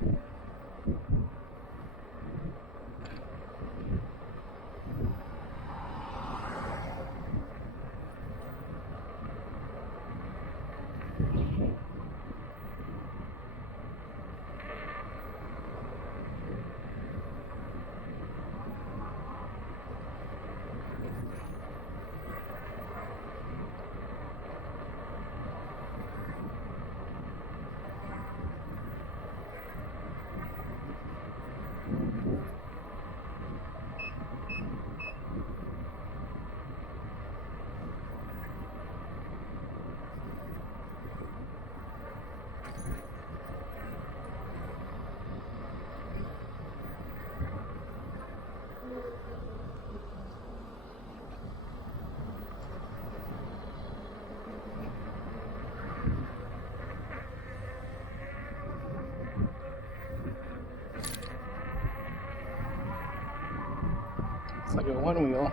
It's like a one wheel.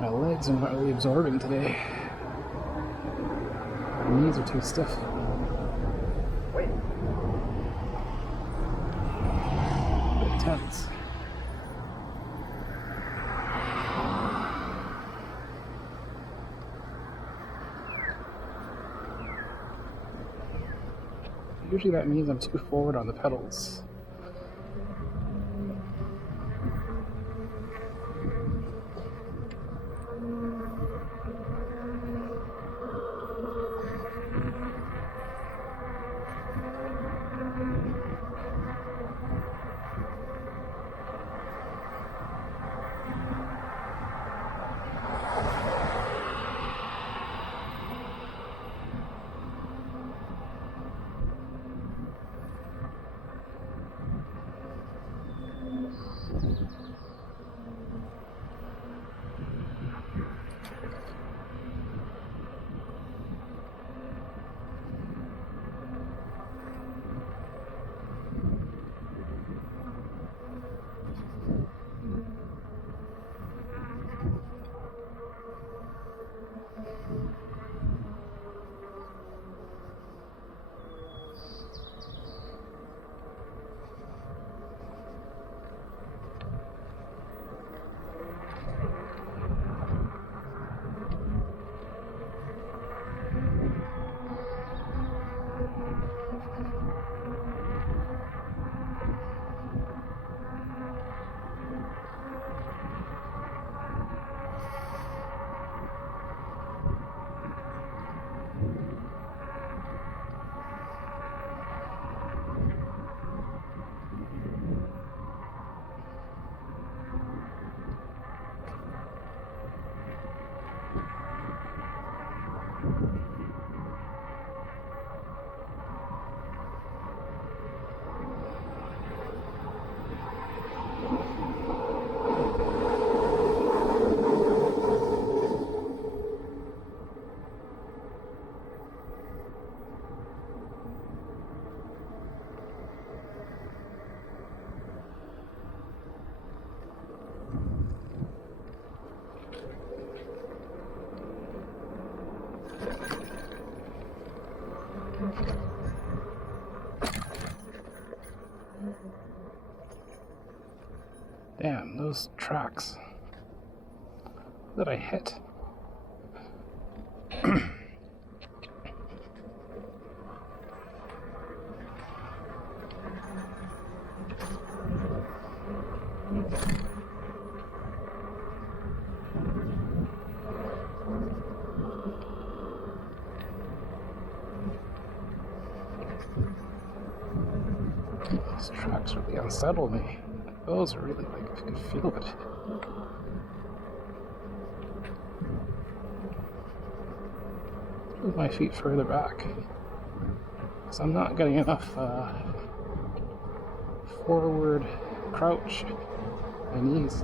My legs are not really absorbing today. My knees are too stiff. Wait. A bit tense. Usually that means I'm too forward on the pedals. Damn, those tracks that I hit. These tracks really unsettle me. Those are really like, I can feel it. Move my feet further back. Because I'm not getting enough forward crouch. My knees.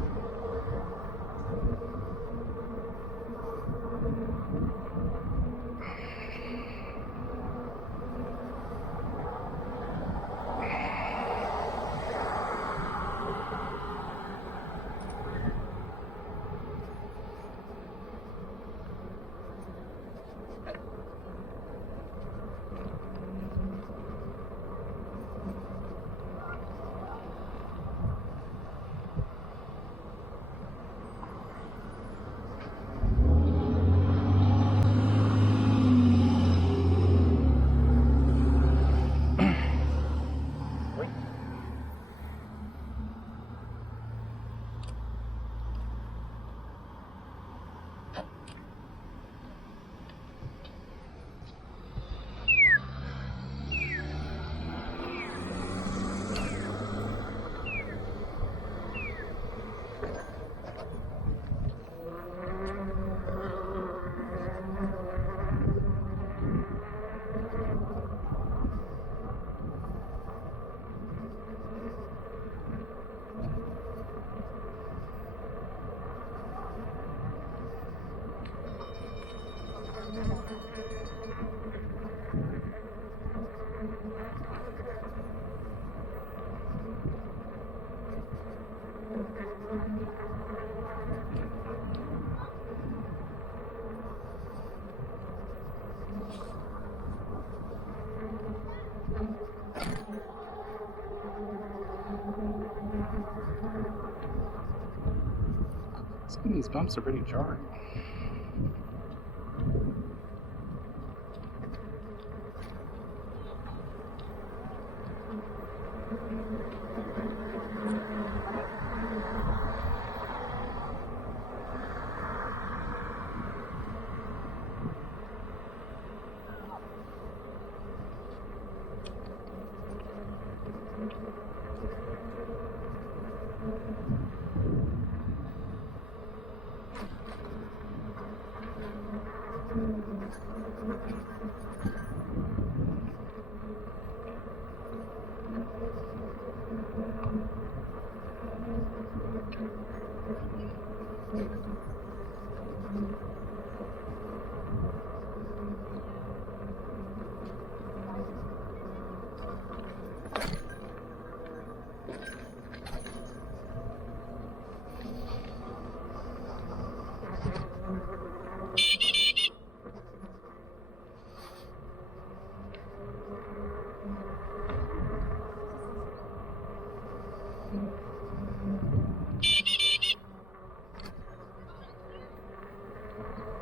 Some of these bumps are pretty jarring.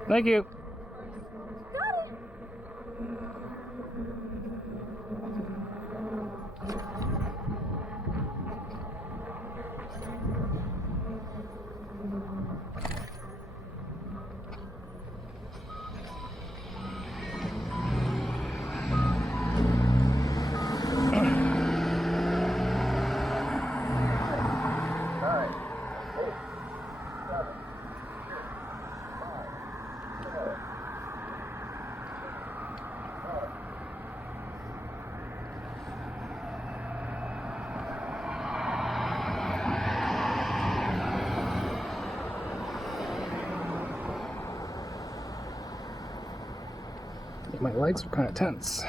Thank you. My legs are kind of tense,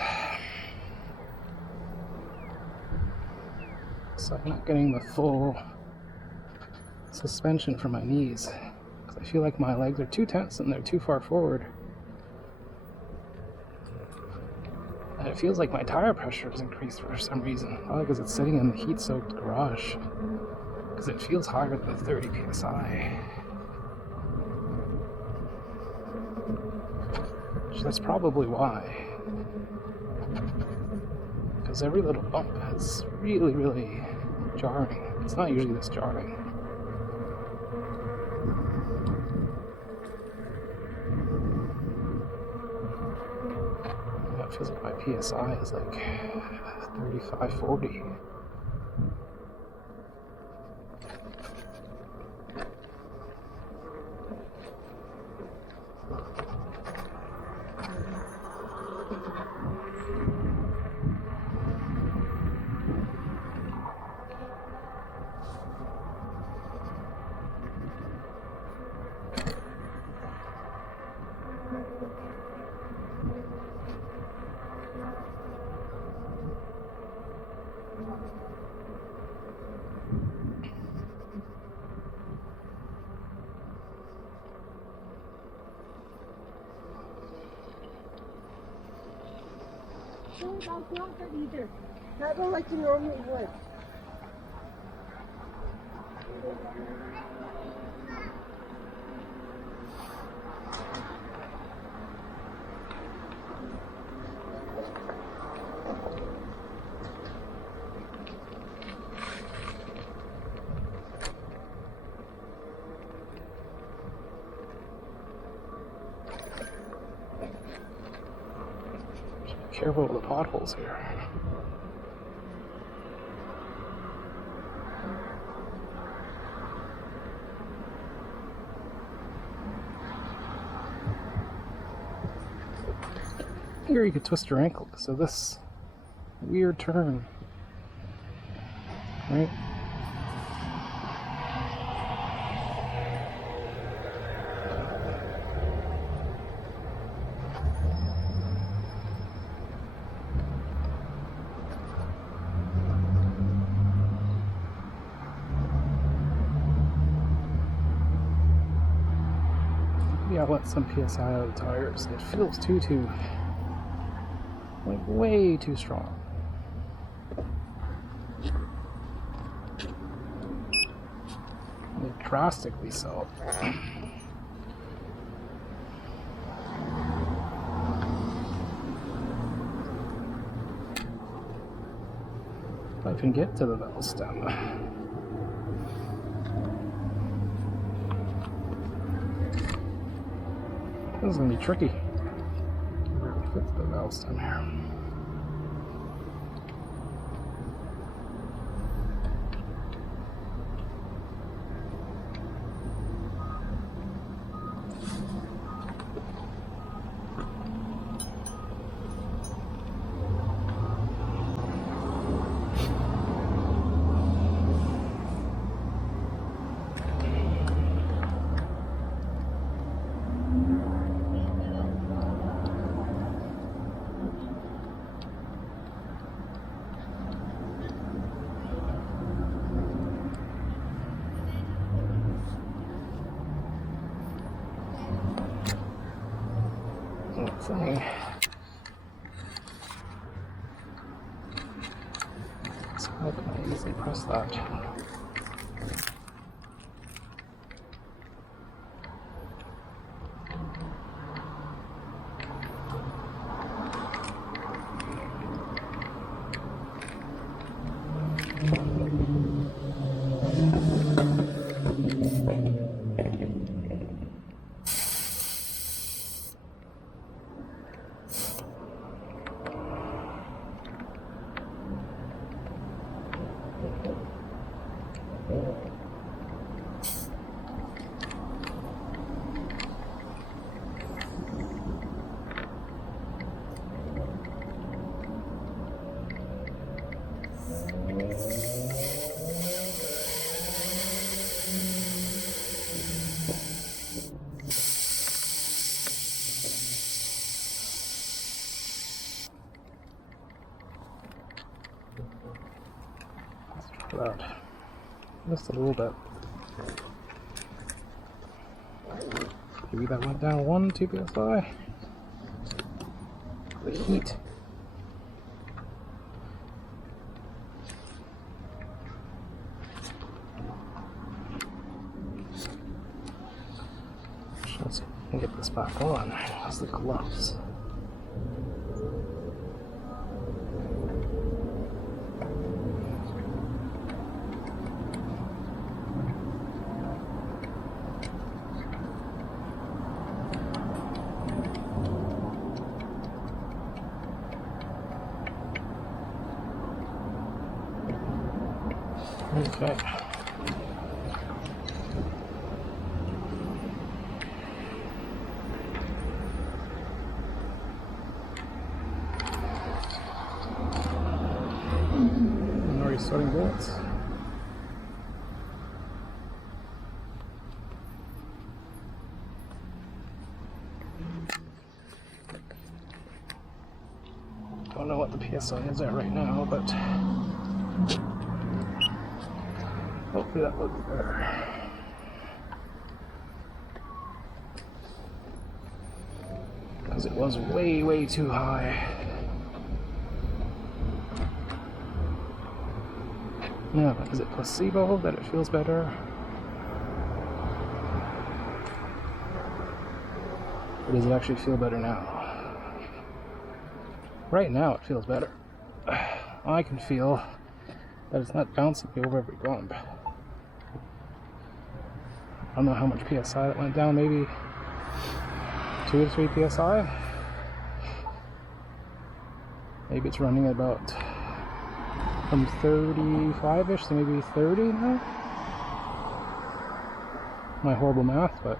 so I'm not getting the full suspension from my knees, because I feel like my legs are too tense and they're too far forward. And it feels like my tire pressure is increased for some reason, probably because it's sitting in the heat-soaked garage, because it feels higher than 30 psi. That's probably why. Because every little bump is really, really jarring. It's not usually this jarring. It feels like my PSI is like 35, 40. Don't block it either. Not go like you normally would. Careful with the potholes here. Here you could twist your ankle because of this weird turn, right? Maybe I'll let some PSI out of the tires. It feels like way too strong. Like drastically so. If I can get to the valve stem. This is going to be tricky. Where it fits the valve stem here. Thing. So how can I easily press that? Out just a little bit. Maybe that went down 1-2 psi. The heat. Let's see if we can get this back on. How's the gloves? Okay. I'm already starting bullets. Don't know what the PSI is at right now, but hopefully that will be better. Because it was way, way too high. Yeah, is it placebo that it feels better? Or does it actually feel better now? Right now it feels better. I can feel that it's not bouncing me over every bump. I don't know how much PSI that went down, maybe 2 to 3 PSI. Maybe it's running about from 35-ish to maybe 30 now. My horrible math, but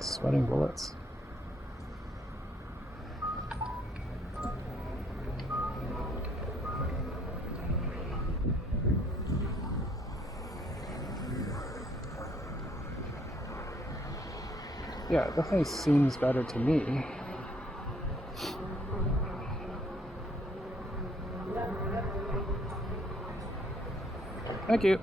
sweating bullets. Yeah, it definitely seems better to me. Thank you.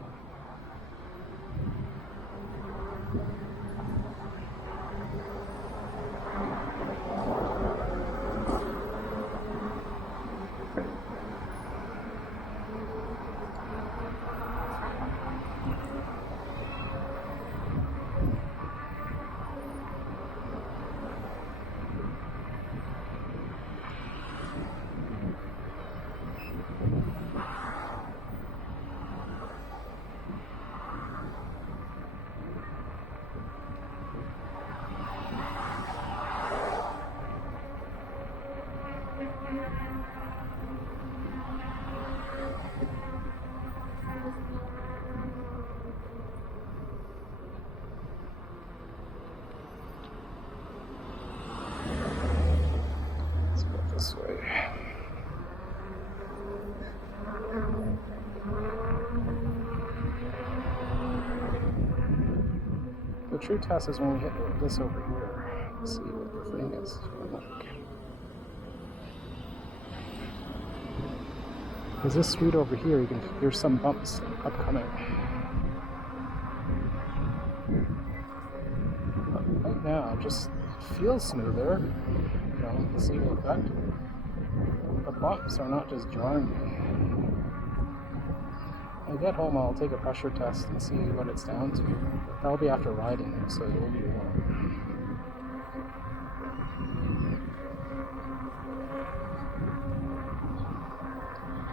Let's go this way. The true test is when we hit this over here. Let's see what the thing is. Because this street over here, you can hear some bumps upcoming. But right now, it just feels smoother. You know, placebo effect. The bumps are not just jarring me. When I get home, I'll take a pressure test and see what it's down to. That'll be after riding it, so it will be warm.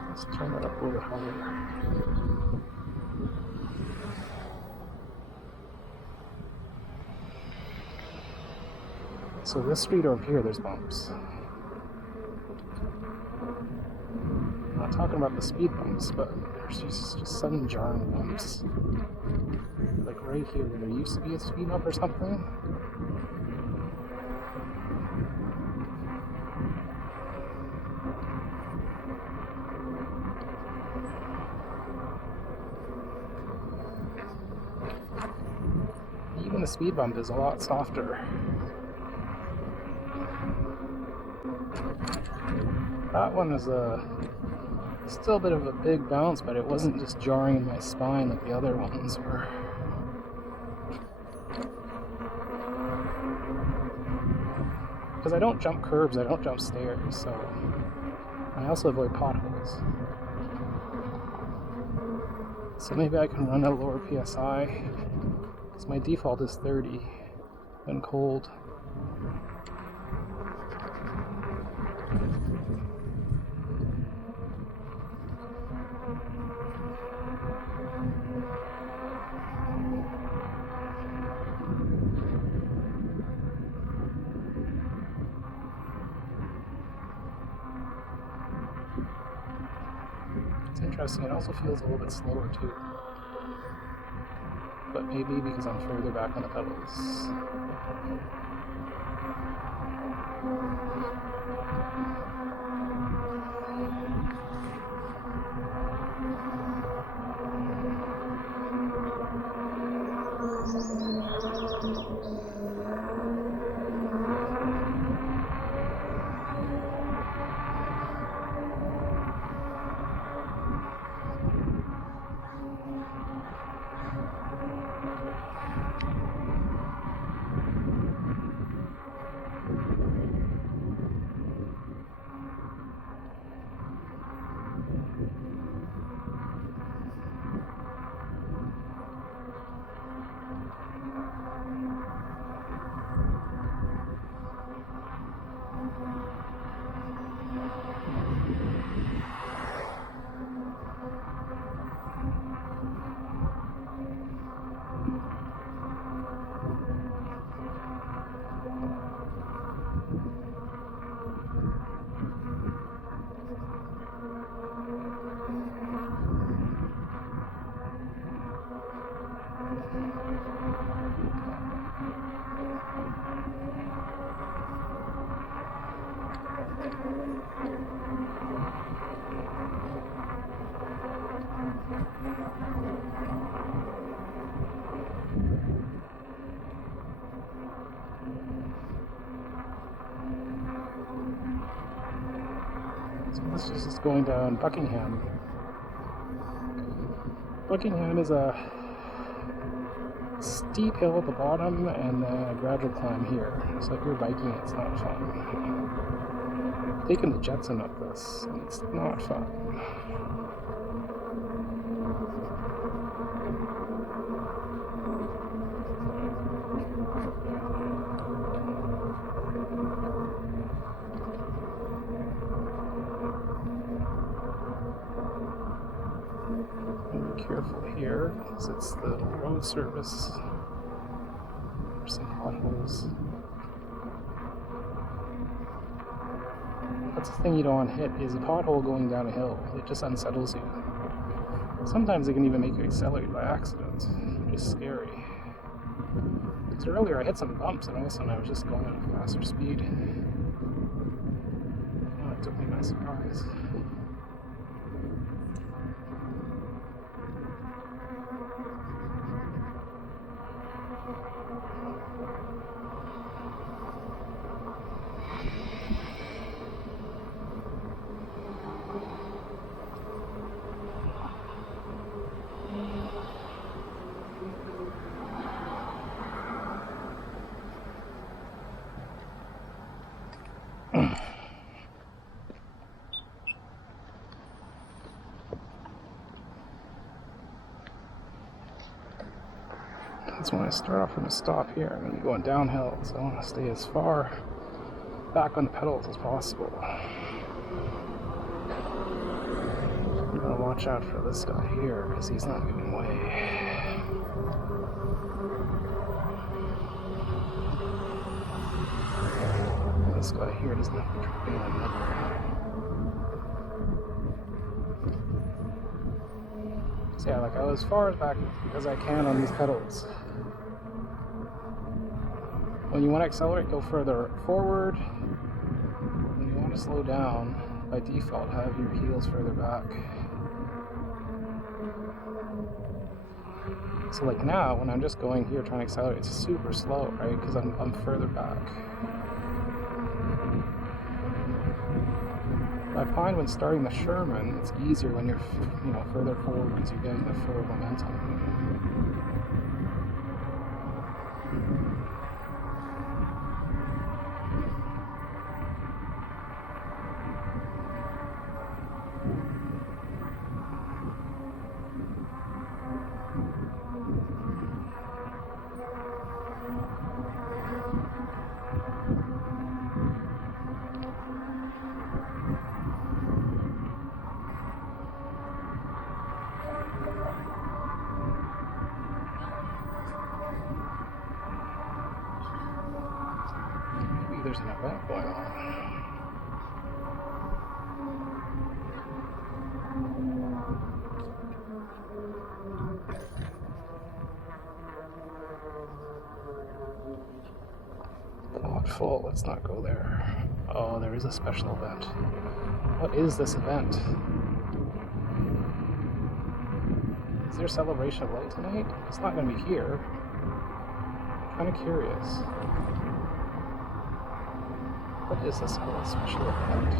Let's turn that up a little bit higher. So this street over here, there's bumps. I'm not talking about the speed bumps, but there's just sudden jarring bumps. Like right here, where there used to be a speed bump or something. Even the speed bump is a lot softer. That one is still a bit of a big bounce, but it wasn't just jarring in my spine like the other ones were. Because I don't jump curbs, I don't jump stairs, so I also avoid potholes. So maybe I can run at a lower PSI, because my default is 30 when cold. It's interesting, it also feels a little bit slower too. But maybe because I'm further back on the pedals. So this is just going down Buckingham. Buckingham is a steep hill at the bottom and then a gradual climb here. So if you're biking, it's not fun. I've taken the Jetson up this, and it's not fun. Be careful here because it's the road service. There's some potholes. That's the thing you don't want to hit is a pothole going down a hill. It just unsettles you. Sometimes it can even make you accelerate by accident, which is scary. Because earlier I hit some bumps and all of a sudden I was just going at a faster speed. Oh, it took me by surprise. That's when I start off from a stop here. I'm going to be going downhill, so I want to stay as far back on the pedals as possible. I'm going to watch out for this guy here because he's not giving way. This guy here doesn't have to trip anyone either. So yeah, like I go as far as back as I can on these pedals. When you want to accelerate, go further forward. When you want to slow down, by default, have your heels further back. So like now, when I'm just going here trying to accelerate, it's super slow, right? Because I'm further back. I find when starting the Sherman, it's easier when you're, further forward because you're getting the full momentum. There's an event going on. Not full, let's not go there. Oh, there is a special event. What is this event? Is there celebration of light tonight? It's not going to be here. I'm kind of curious. What is this whole special event?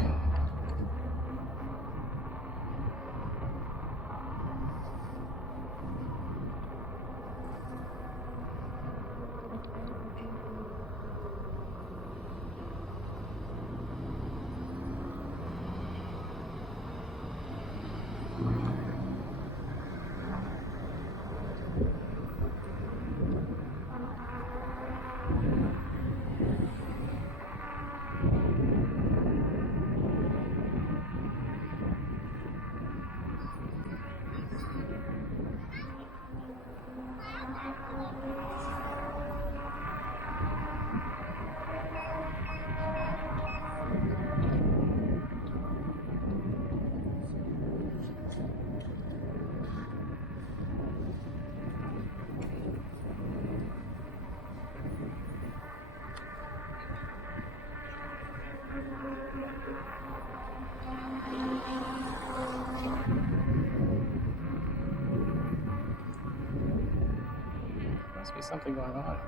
Must be something going on here.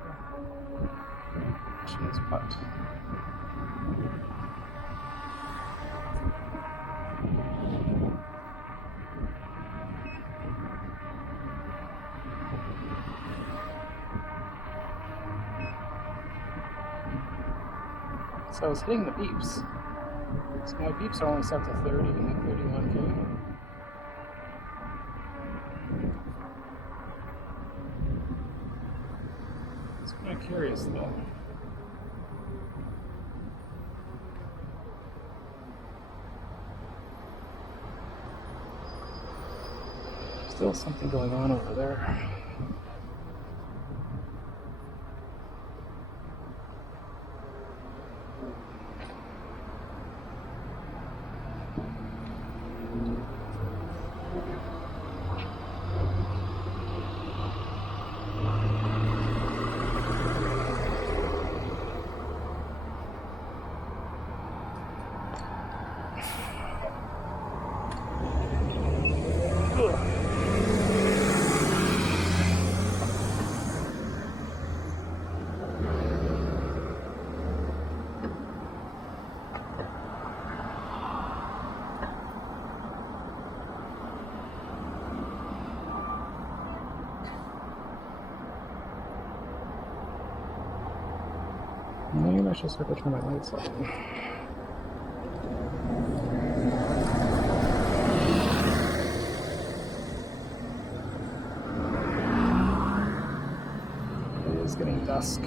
Question is what? So I was hitting the beeps. So my beeps are only set to 30 and 31K. It's kind of curious though. Still something going on over there. Maybe I should start to turn my lights on. It is getting dusk.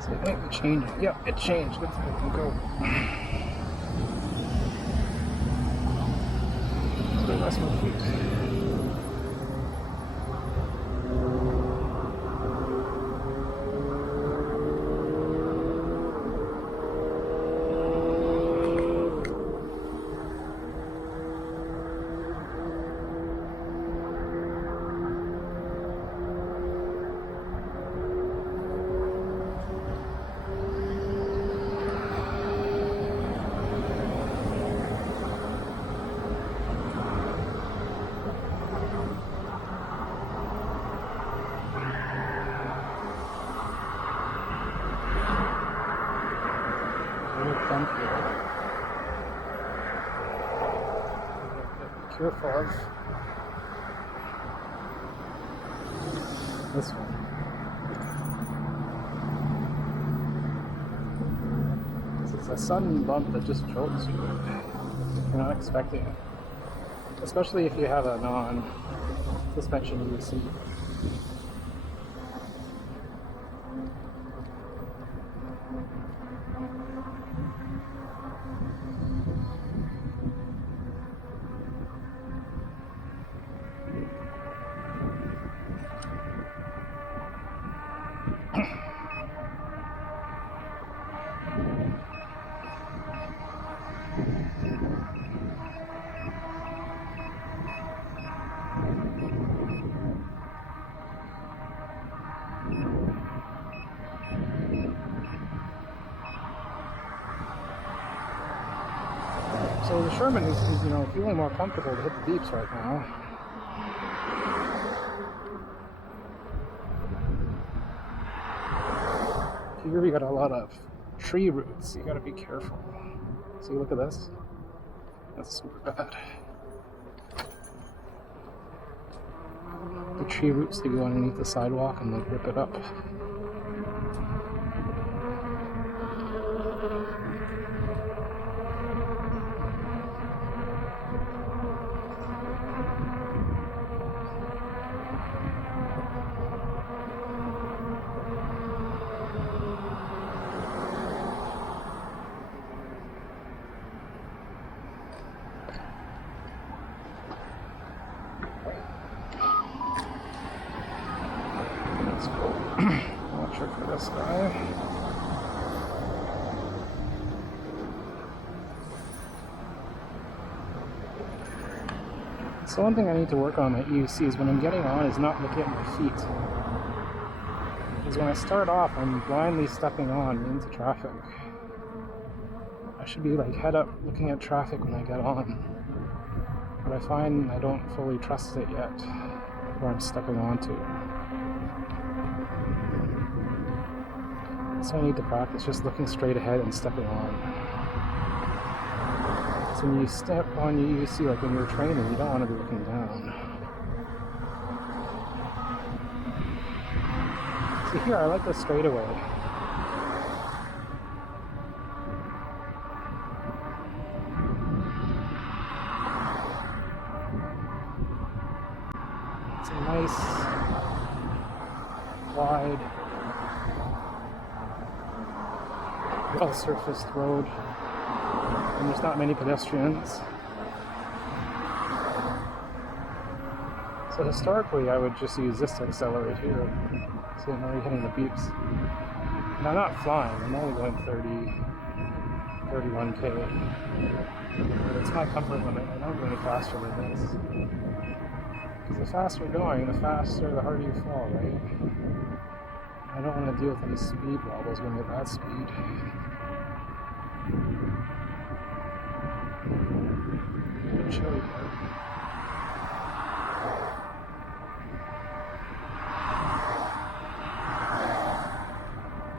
So it might be changing. Yep, it changed. Good thing I can go. So that's my feet. Careful of this one. This is a sudden bump that just jolts you. You're not expecting it. Especially if you have a non-suspension seat. So the Sherman is feeling more comfortable to hit the beeps right now. Here we got a lot of tree roots. You gotta be careful. See, look at this. That's super bad. The tree roots, they go underneath the sidewalk and like rip it up. Not sure for this guy. So one thing I need to work on my EUC is when I'm getting on is not looking at my feet. Because when I start off, I'm blindly stepping on into traffic. I should be like head up looking at traffic when I get on. But I find I don't fully trust it yet, where I'm stepping onto. So I need to practice just looking straight ahead and stepping on. So when you step on, you see, like when you're training, you don't want to be looking down. So here, I like the straightaway. It's a nice, wide, well-surfaced road. And there's not many pedestrians. So historically, I would just use this to accelerate here. See, I'm already hitting the beeps. And I'm not flying, I'm only going 31k. But it's my comfort limit, I don't go any faster than this. Because the faster you're going, the harder you fall, right? I don't want to deal with any speed wobbles when you're at that speed. Chilly part.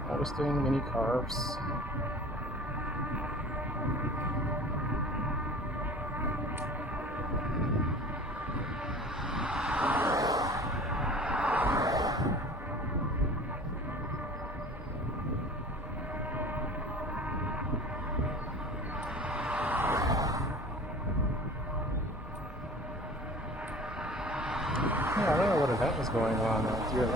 I was doing mini carbs. Yeah, I don't know what event was going on out here.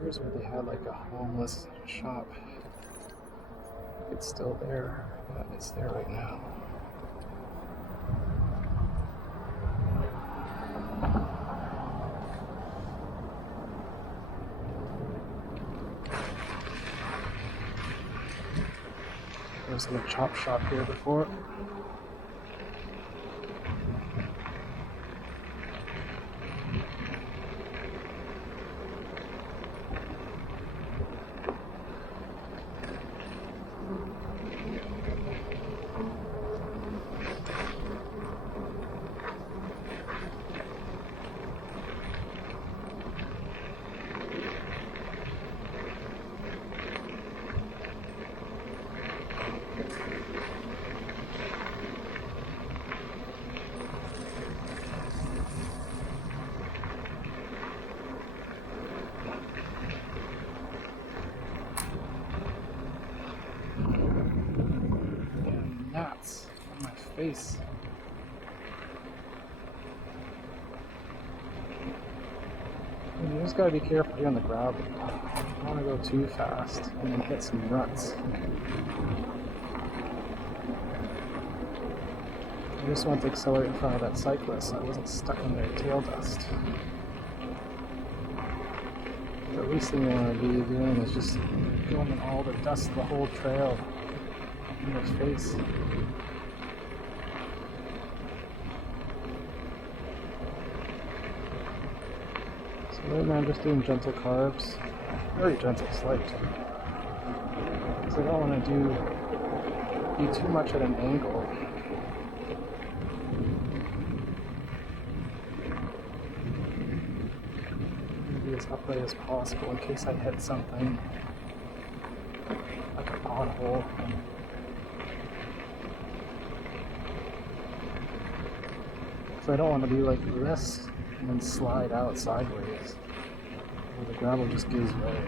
Here's where they had like a homeless shop. It's still there. Yeah, it's there right now. There was a chop shop here before. Gnats on my face. You just gotta be careful here on the gravel. I don't want to go too fast and then hit some ruts. I just want to accelerate in front of that cyclist so I wasn't stuck in their tail dust. The least thing you want to be doing is just going in all the dust, the whole trail in your face. So right now I'm just doing gentle carbs, very gentle, slight. Because I don't want to be too much at an angle. Be as upright as possible in case I hit something like a pothole. So I don't want to be like this and then slide out sideways where the gravel just gives way.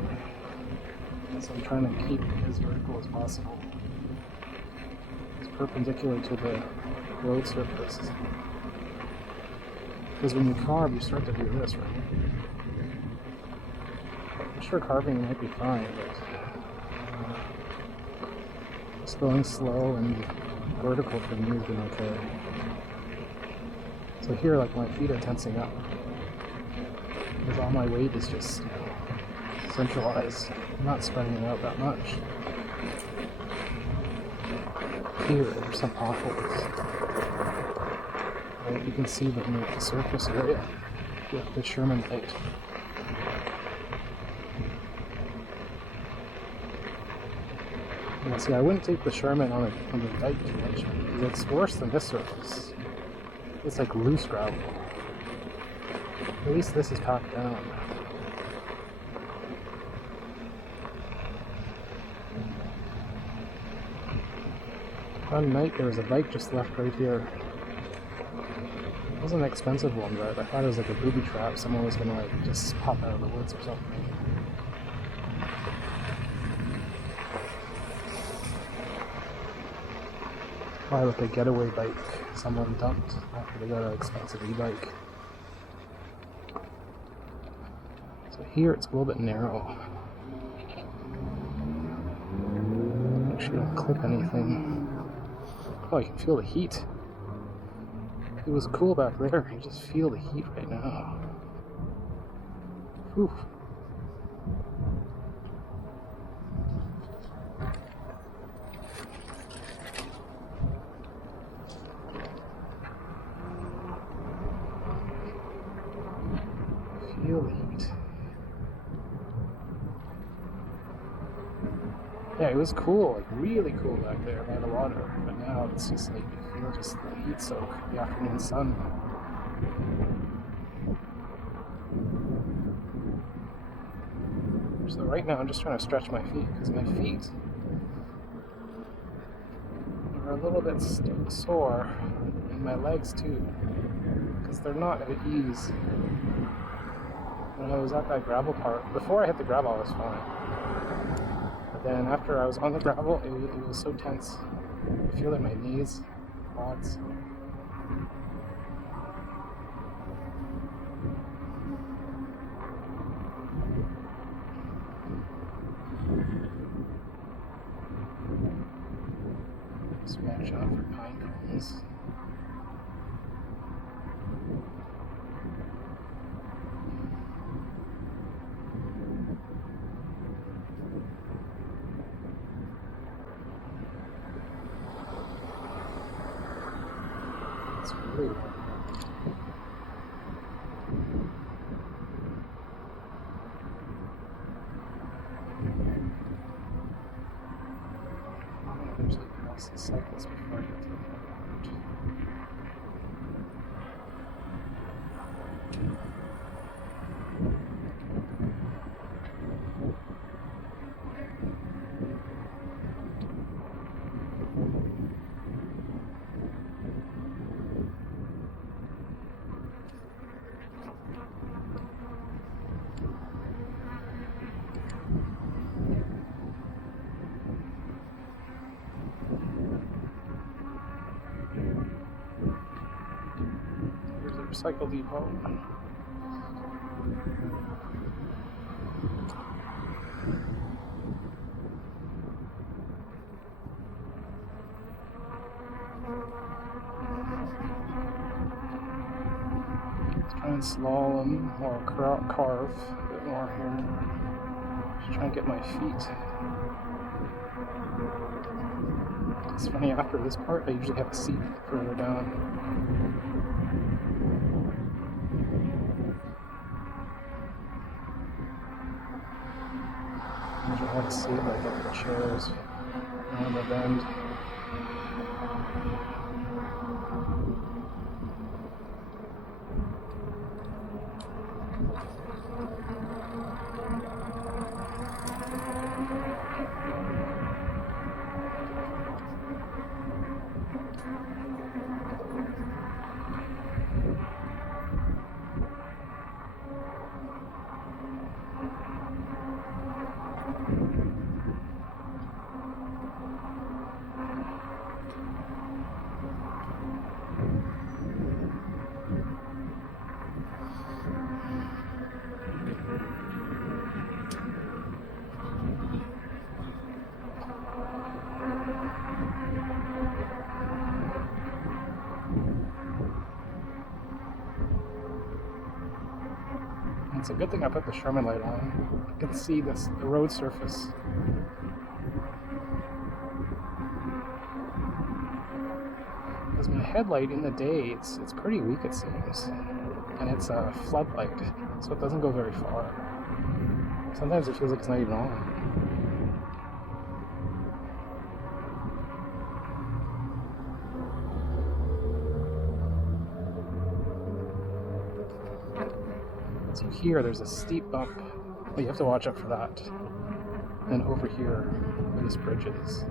So I'm trying to keep it as vertical as possible, as perpendicular to the road surface. Because when you carve, you start to do this, right? I'm sure carving might be fine, but Just going slow and vertical for me has been okay. So here, like, my feet are tensing up because all my weight is just, centralized. I'm not spreading it out that much. Here, there's some potholes. Right, you can see the surface area with the Sherman light. See, I wouldn't take the Sherman on the dike much because it's worse than this surface. It's like loose gravel. At least this is packed down. One night there was a bike just left right here. It wasn't an expensive one, but I thought it was like a booby trap. Someone was gonna like just pop out of the woods or something. Probably like a getaway bike someone dumped after they got an expensive e-bike. So here it's a little bit narrow. Actually don't clip anything. Oh, you can feel the heat. It was cool back there. You just feel the heat right now. Whew. Feel the heat. Yeah, it was cool, like really cool back there by the water. But now it's just like you feel just the heat soak, the afternoon sun. So right now I'm just trying to stretch my feet because my feet are a little bit sore, and my legs too, because they're not at ease. When I was at that gravel part, before I hit the gravel, I was fine. But then after I was on the gravel, it was so tense. I feel it in my knees, quads. Just watch out for pine cones. It's really warm. I usually cross the cycles before I get to the road. Here's a recycle depot. Let's try and slalom or carve a bit more here. Just try and get my feet. It's funny, after this part, I usually have a seat further down. I usually have a seat like up the chairs around the bend. It's a good thing I put the Sherman light on. I can see the road surface. Because my headlight in the day, it's pretty weak, it seems. And it's a floodlight, so it doesn't go very far. Sometimes it feels like it's not even on. So here, there's a steep bump, but you have to watch out for that. And over here, where this bridge is.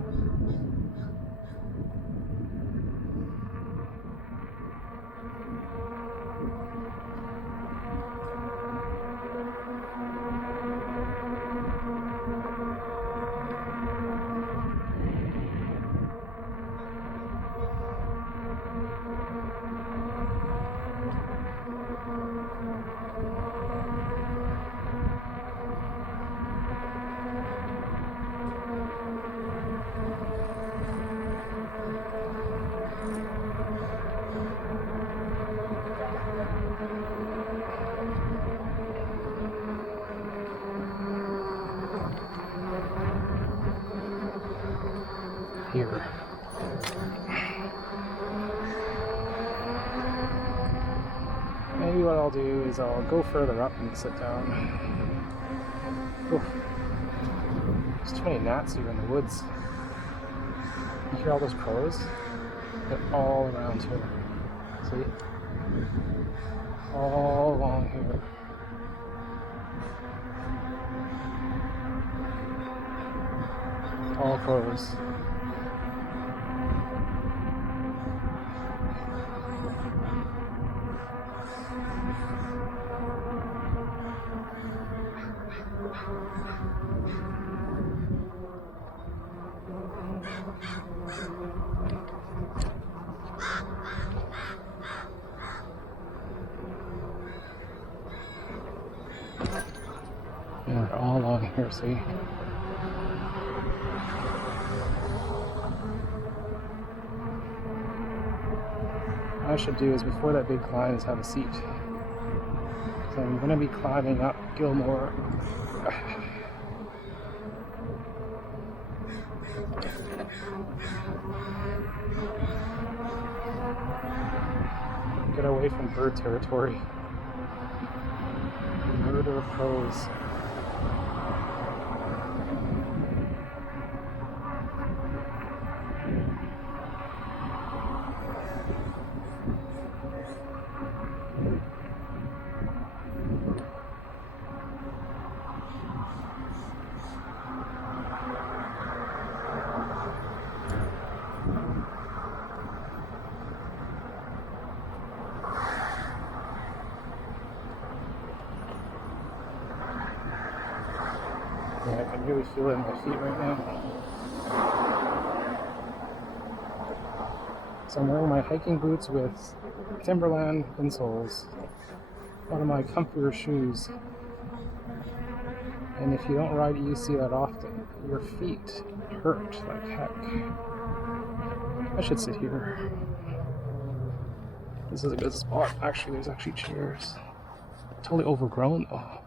Here. Maybe what I'll do is I'll go further up and sit down. Oof. There's too many gnats here in the woods. You hear all those crows? They're all around here. See? All along here. All crows. They're all along here, see? What I should do is before that big climb is have a seat. So I'm going to be climbing up Gilmore. Get away from bird territory. Murder of crows. Yeah, I can really feel it in my feet right now. So I'm wearing my hiking boots with Timberland insoles, one of my comfier shoes. And if you don't ride EUC that often, your feet hurt like heck. I should sit here. This is a good spot. Actually, there's actually chairs. Totally overgrown though.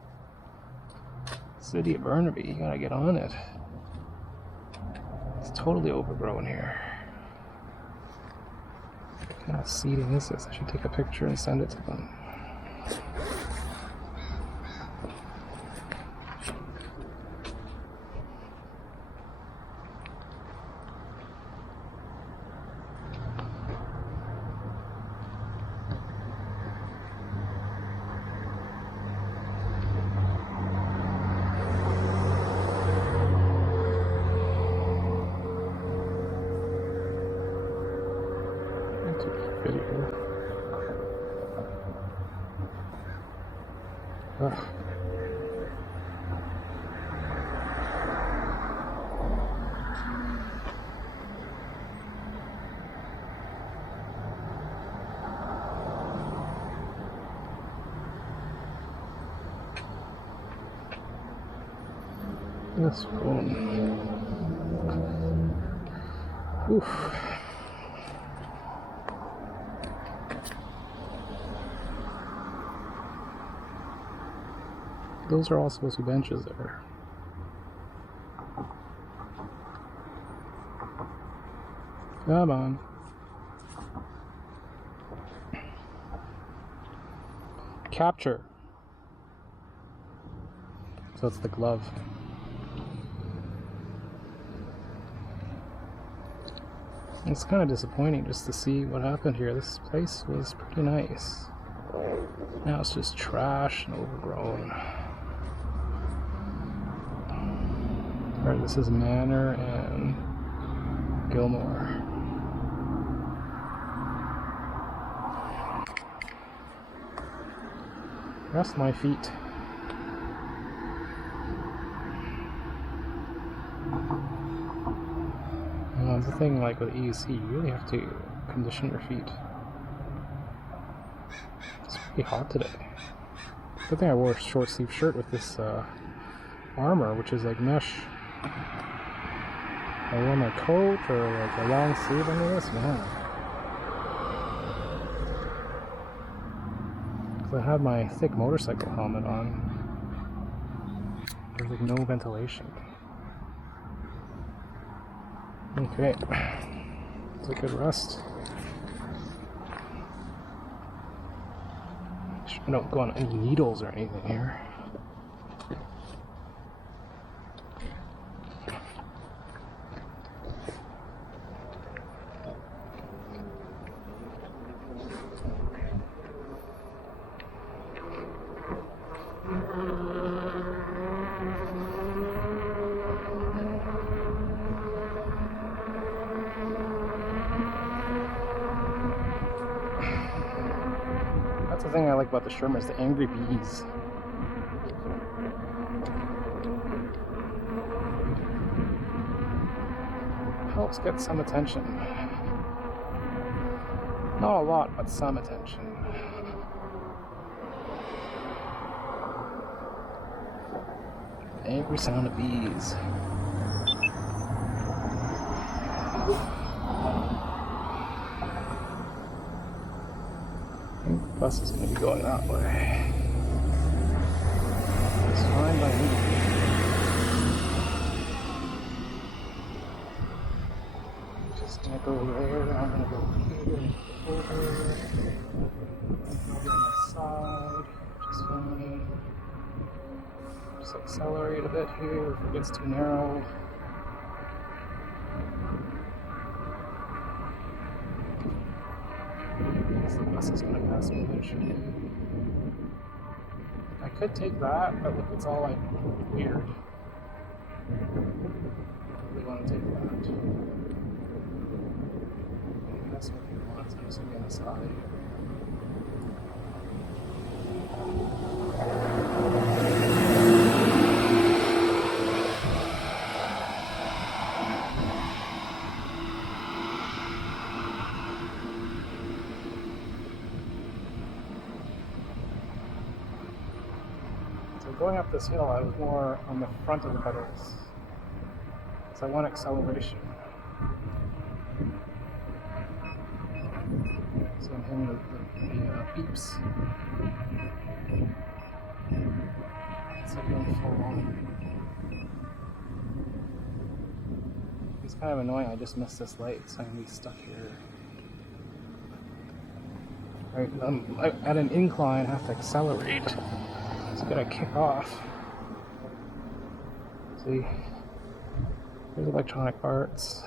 City of Burnaby, you gotta get on it. It's totally overgrown here. What kind of seating is this? I should take a picture and send it to them. Video. Ugh. This one. Oof. Those are all supposed to be benches there. Come on. Capture. So it's the glove. It's kind of disappointing just to see what happened here. This place was pretty nice. Now it's just trash and overgrown. Alright, this is Manor and Gilmore. Rest my feet. It's the thing, like with EUC, you really have to condition your feet. It's pretty hot today. Good thing I wore a short sleeve shirt with this armor, which is like mesh. I wore my coat or like a long sleeve under this, man. Because I had my thick motorcycle helmet on. There's like no ventilation. Okay, it's a good rest. I don't go on any needles or anything here. That's the thing I like about the Sherman, is the angry bees. Helps get some attention. Not a lot, but some attention. The angry sound of bees. I think the bus is going to be going that way. It's fine by me. Just going to go there, I'm going to go here, over, over on the side, just fine. Just accelerate a bit here if it gets too narrow. The bus is going to pass me eventually. I could take that, but look, it's all like weird. I really want to take that. That's what you want, so I'm just going to be on the side. Going up this hill, I was more on the front of the pedals, so I want acceleration. So I'm hitting the beeps. It's like going full on. It's kind of annoying, I just missed this light, so I'm going to be stuck here. Right, at an incline, I have to accelerate. It's gonna kick off. See, there's electronic parts.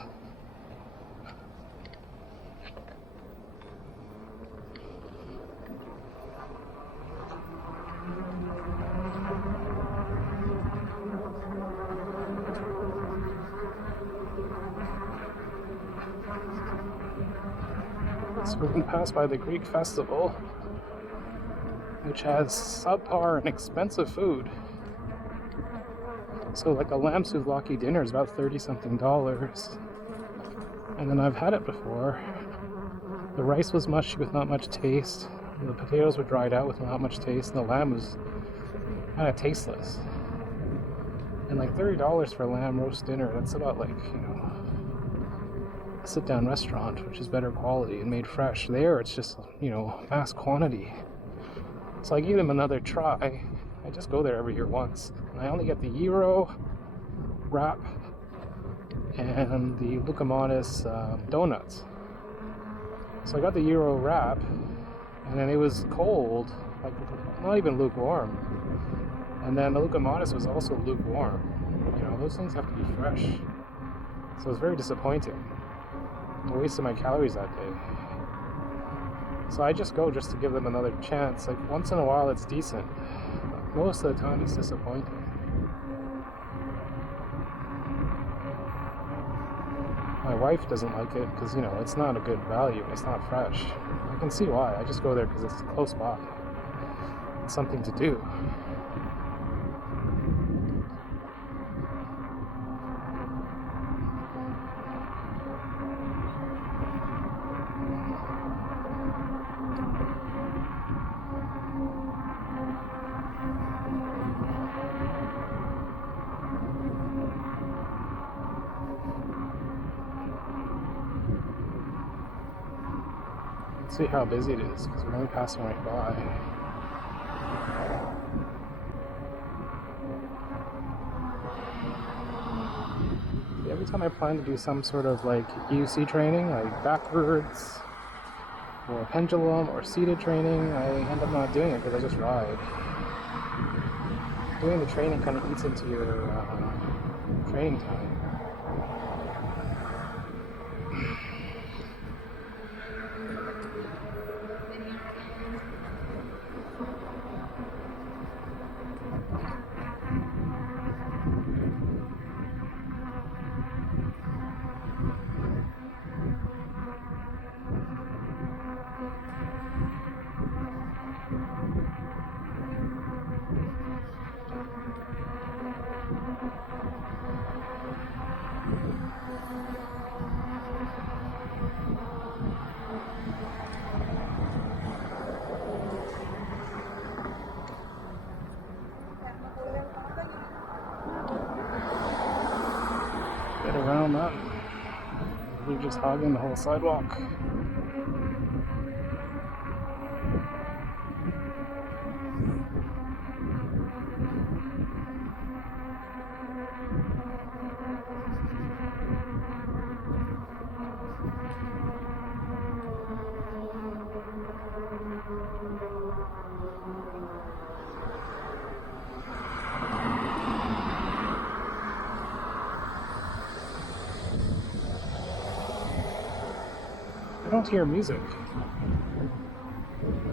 So we're gonna pass by the Greek festival, which has subpar and expensive food. So like a lamb souvlaki dinner is about $30-something. And then I've had it before. The rice was mushy with not much taste. The potatoes were dried out with not much taste. And the lamb was kind of tasteless. And like $30 for a lamb roast dinner, that's about like, you know, a sit-down restaurant, which is better quality and made fresh. There, it's just, you know, mass quantity. So I gave them another try. I just go there every year once. And I only get the gyro wrap and the Lucamanis donuts. So I got the gyro wrap, and then it was cold, like not even lukewarm. And then the Lucamanis was also lukewarm. You know, those things have to be fresh. So it was very disappointing. I wasted my calories that day. So I just go just to give them another chance. Like once in a while it's decent. But most of the time it's disappointing. My wife doesn't like it because, you know, it's not a good value. It's not fresh. I can see why. I just go there because it's close by. It's something to do. Let's see how busy it is because we're only passing right by. Every time I plan to do some sort of like EUC training, like backwards or pendulum or seated training, I end up not doing it because I just ride. Doing the training kind of eats into your training time. Get around that. You're just hogging the whole sidewalk. I don't hear music.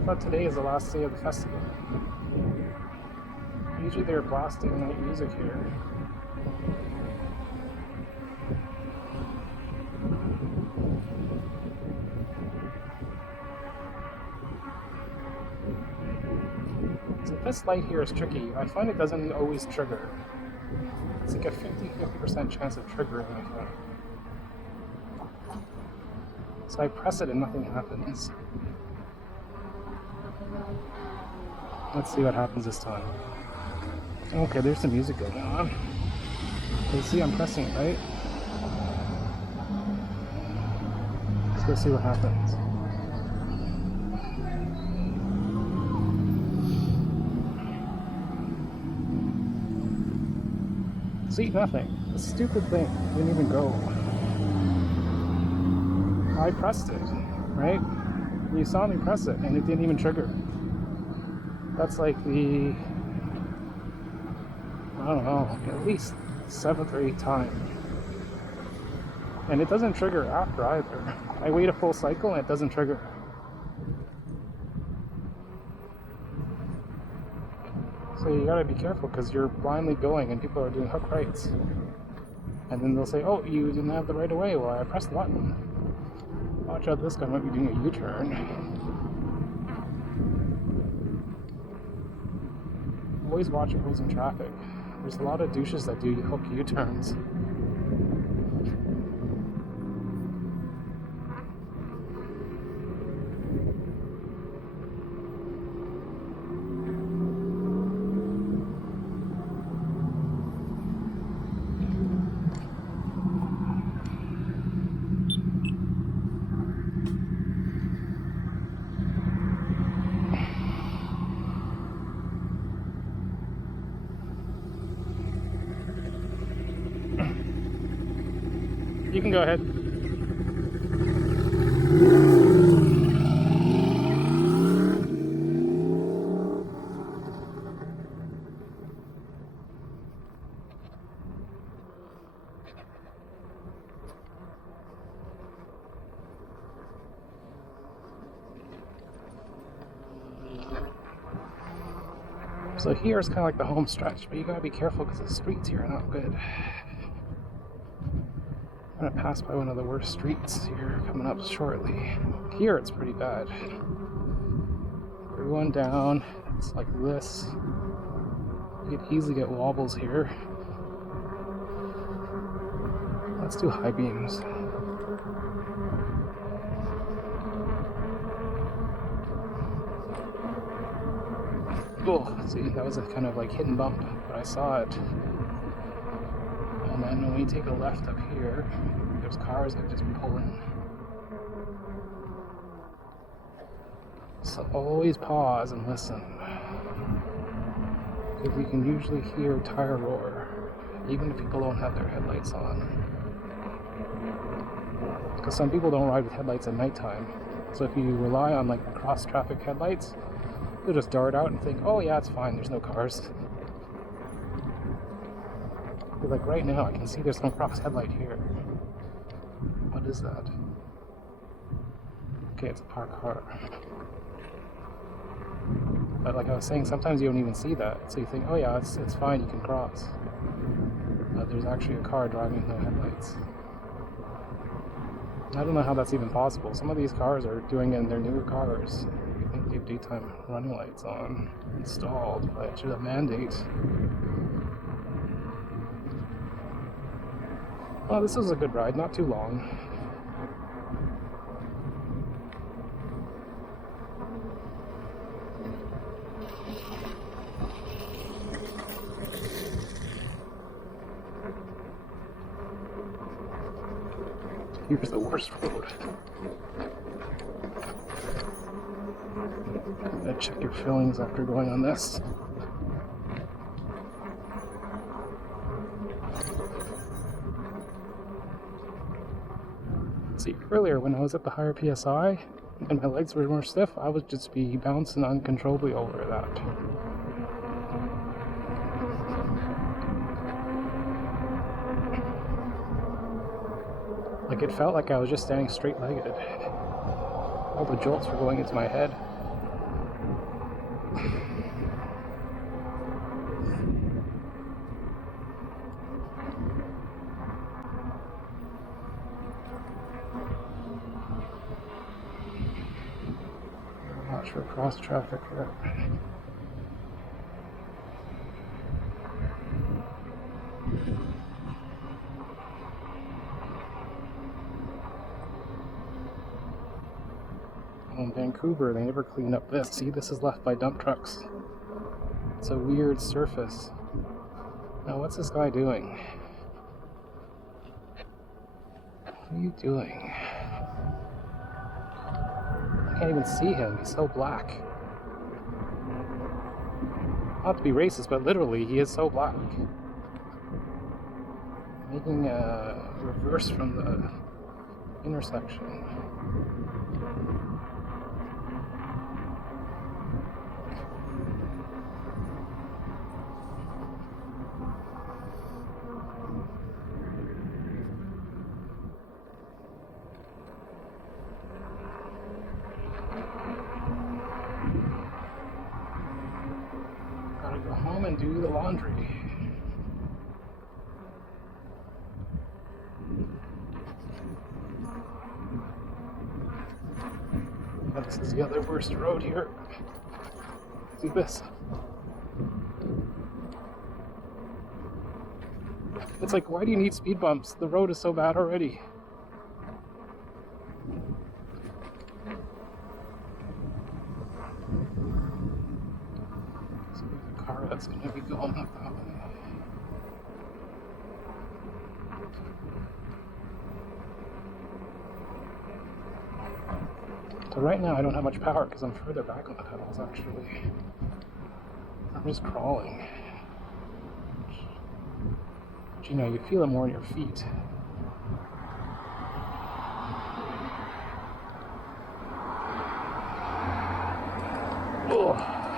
I thought today is the last day of the festival. Usually they're blasting night music here. So this light here is tricky. I find it doesn't always trigger. It's like a 50% chance of triggering my phone. So I press it and nothing happens. Let's see what happens this time. Okay, there's some music going on. You see I'm pressing it, right? Let's go see what happens. See, nothing. This stupid thing didn't even go. I pressed it, right? You saw me press it and it didn't even trigger. That's like the, I don't know, at least 7th or 8th time. And it doesn't trigger after either. I wait a full cycle and it doesn't trigger. So you gotta be careful because you're blindly going and people are doing hook rights. And then they'll say, oh, you didn't have the right of way. Well, I pressed the button. Watch out, this guy might be doing a U-turn. Always watch opposing traffic. There's a lot of douches that do hook U-turns. You can go ahead. So here is kind of like the home stretch, but you gotta be careful because the streets here are not good. I'm gonna pass by one of the worst streets here coming up shortly. Here it's pretty bad. Everyone down, it's like this. You could easily get wobbles here. Let's do high beams. Oh, see, that was a kind of like hidden bump, but I saw it. And then when we take a left up here, there's cars that just pull in. So always pause and listen. Because you can usually hear tire roar, even if people don't have their headlights on. Because some people don't ride with headlights at nighttime. So if you rely on like cross-traffic headlights, you'll just dart out and think, oh yeah, it's fine, there's no cars. But like right now, I can see there's no cross headlight here. What is that? Okay, it's a parked car. But like I was saying, sometimes you don't even see that. So you think, oh yeah, it's fine, you can cross. But there's actually a car driving with no headlights. I don't know how that's even possible. Some of these cars are doing it in their newer cars. You think they have daytime running lights on, installed, but it should have mandate. Well, this was a good ride, not too long. Here's the worst road. Gotta check your fillings after going on this. See, earlier when I was at the higher PSI and my legs were more stiff, I would just be bouncing uncontrollably over that. Like it felt like I was just standing straight-legged. All the jolts were going into my head. Watch for cross traffic here. In Vancouver, they never clean up this. See, this is left by dump trucks. It's a weird surface. Now, what's this guy doing? What are you doing? I can't even see him. He's so black. Not to be racist, but literally, he is so black. Making a reverse from the intersection. Go home and do the laundry. This is the other worst road here. See this? It's like, why do you need speed bumps? The road is so bad already. That's going to be going up that way. So right now I don't have much power because I'm further back on the pedals actually. I'm just crawling. But you know, you feel it more in your feet. go.